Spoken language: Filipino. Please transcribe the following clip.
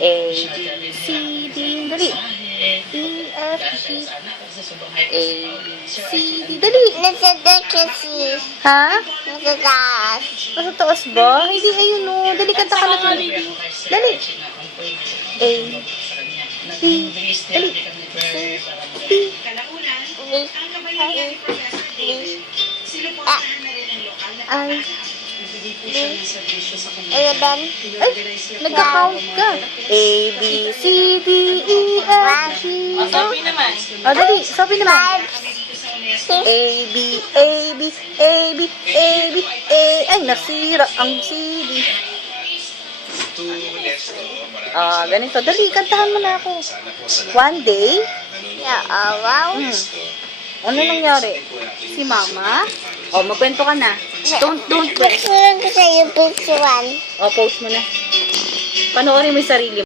A, B, C, D, dali. E, F, G, A, B, C, D, dali. Nasa kasi. Ha? Nasa taas. Nasa taas ba? Hindi, ayun o. Dali, kanta ka na. Dali. A, B, dali. B, I, 11. ay, nagka-count ka. A, B, C, D, E, F, G. Sabi naman. Dali, sabi naman. 5. 6. A, B, A, B, A, B, A, B, A. Ay, nasira ang CD. Ganito. Dali, kantahan mo na ako. One day, Wow. ano nangyari? Si Mama? Magkwento ka na. Don't Picture ko sa'yo, picture 1. Post mo na. Panoorin mo yung sarili mo.